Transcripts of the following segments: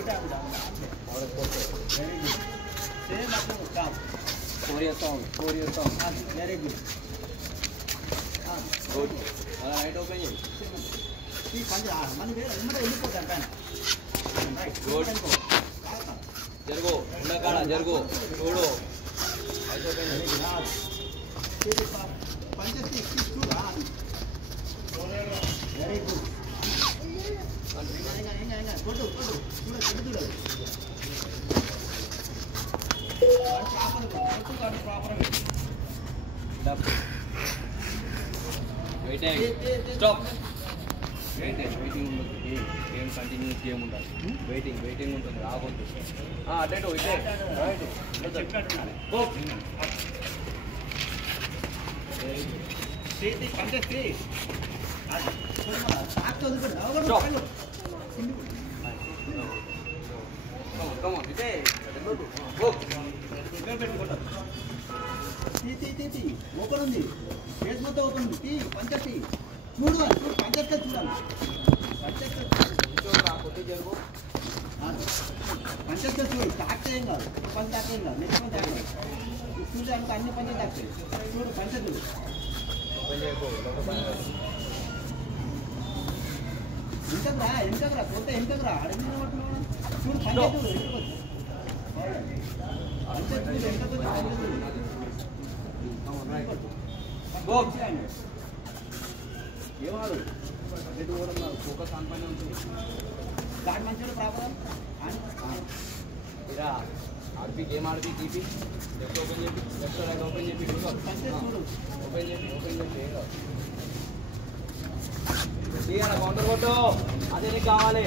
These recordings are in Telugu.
Very good. Good. Right, open it. Good. Jergo. Unakala. Jergo. Chodo. Right, open it. Very good. Waiting. Stop. Waiting. Game continuous game undaali. Waiting untundi. Aagoddu. Adeto ite. Right. Go. See, contest. Stop. Come on. Ite. Go. Open ఉంది ఫేస్ మొత్తం ఓపెన్ ఉంది పంచటి చూడు పంచట చూడాలి పంచట చూడు టాక్ చేయం కాదు పంచట ఏం కాదు నెక్స్ట్ పంచట చూడు అంత అన్ని పంచట టాక్ చేయి చూడు పంచట ఎంతరా కొత్త ఎంతరా అడిగిన పట్టుకున్నాడు చూడు పంచట ఏమాడు ఫోకస్ ఆన్ పైన ఉంటుంది దాని మంచిగా ప్రాబ్లం ఇరా ఆర్పి గేమ్ ఆర్పి తీపి లెఫ్ట్ ఓపెన్ చేపి లెఫ్ట్ రైట్ ఓపెన్ చేపి ఓపెన్ చేపి కౌంటర్ కొట్టు అదే నీకు కావాలి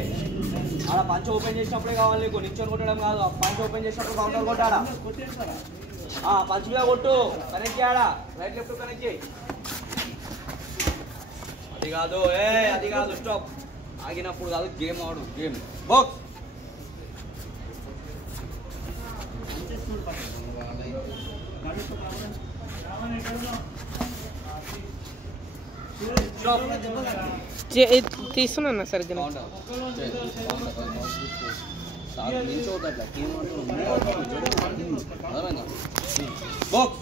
ఆడ పంచ్ ఓపెన్ చేసినప్పుడే కావాలి నీకు నిల్చొని కొట్టడం కాదు పంచ్ ఓపెన్ చేసినప్పుడు కౌంటర్ కొట్టాడా పంచ్ మీద కొట్టు కనెక్ట్ చేయడా రైట్ లెఫ్ట్ కనెక్ట్ చేయి అది కాదు స్టాప్ ఆగినప్పుడు కాదు గేమ్ ఆడు గేమ్ బాక్స్ తీస్తున్నా sir box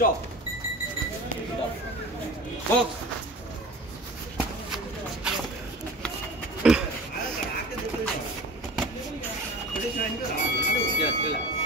Stop. Box. Yes,